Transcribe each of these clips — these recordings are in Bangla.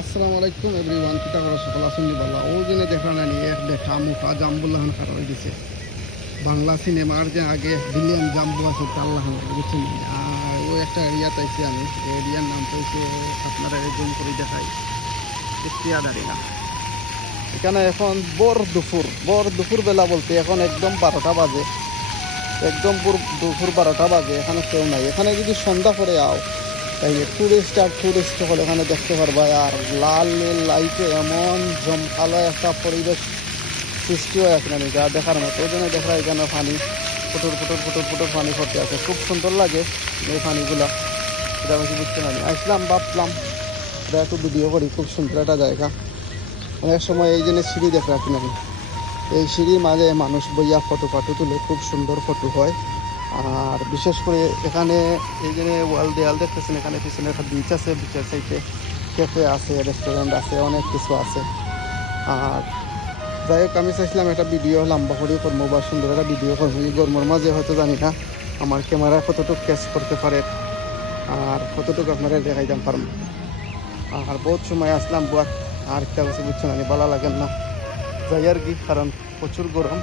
আসসালামু আলাইকুম এভরিওয়ান, কিতা করে সকল আছেন বালা। ওই দিনে দেখা না নি এক বেটা মুখা জাম্বুল্লাহান খারাপ হয়ে গেছে। বাংলা সিনেমার যে আগে ভিলিয়ান জাম্বু আছে তাল্লাহান লাগে বুঝছেন। আর ওই একটা এরিয়া পাইছি আমি, এরিয়ার নাম পাইছে আপনারা জুম করে দেখাই ইফতিয়াদারি না। এখানে এখন বর দুপুর বেলা বলতে এখন একদম 12টা বাজে, একদম দুপুর 12টা বাজে। এখানে কেউ নাই। এখানে যদি সন্ধ্যা করে আও তাই টুরিস্ট হলে এখানে দেখতে পারবা। আর লাল নীল লাইটে এমন জমকালো একটা পরিবেশ সৃষ্টি হয়ে আছে না যা দেখার মতো। ওই জন্য দেখা এখানে পানি ফুটুর পানি পড়তে আছে, খুব সুন্দর লাগে এই পানিগুলা। এটা বেশি বুঝতে পারি আসলাম, ভাবলাম এটা একটু ভিডিও করি। খুব সুন্দর একটা জায়গা। অনেক সময় এই জন্য সিঁড়ি দেখে রাখি না, এই সিঁড়ির মাঝে মানুষ বইয়া ফটো তুলে, খুব সুন্দর ফটো হয়। আর বিশেষ করে এখানে এই যে ওয়াল দেয়াল দেখতেছেন, এখানে পিছনে একটা বিচ আছে, বিচের সাইডে ক্যাফে আছে, রেস্টুরেন্ট আছে, অনেক কিছু আছে। আর যাই হোক, আমি চাইছিলাম একটা ভিডিও লম্বা করে করবো বা সুন্দর একটা ভিডিও করবো। এই গরমের মাঝে হয়তো জানি না আমার ক্যামেরা কতটুকু ক্যাচ করতে পারে আর কতটুকু আপনারা দেখাইতাম পারব। আর বহুত সময় আসলাম বুয়াত, আর একটা কিছু বুঝছেন আমি ভালো লাগেন না যাই আর কি, কারণ প্রচুর গরম।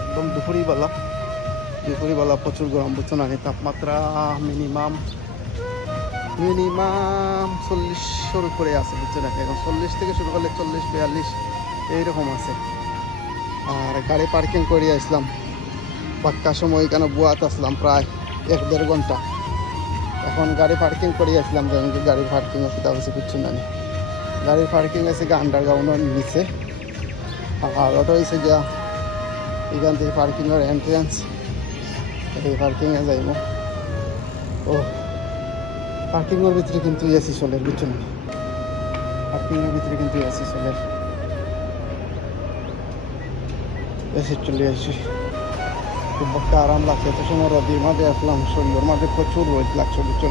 একদম দুপুরিবেলা প্রচুর গরম বুঝছেন। আমি তাপমাত্রা মিনিমাম 40-এর উপরে আছে বুঝছেন। এখন 40 থেকে শুরু করলে 40-42 এইরকম আছে। আর গাড়ি পার্কিং করে আসলাম পাক্কা সময়, এখানে বুয়াত আসলাম প্রায় 1-1.5 ঘন্টা। এখন গাড়ি পার্কিং করে আসলাম, যেমন কি গাড়ির পার্কিং আছে তা হচ্ছে বুঝছেন না। গাড়ির পার্কিং আছে আন্ডারগ্রাউন্ডের নিচে। আর ওটা হয়েছে গিয়া এখান থেকে পার্কিংয়ের এন্ট্রেন্স, এই পার্কিংয়ে যাইব। ও পার্কিংয়ের ভিতরে কিন্তু এসি চলে বুঝছেন, পার্কিংয়ের ভিতরে কিন্তু এসি চলে, এসি চলে আসছি। খুব একটা আরাম লাগছে। এত সময় রোদের মাঝে আসলাম, সন্ধ্যার মাঝে প্রচুর রোদ লাগছে বুঝছেন।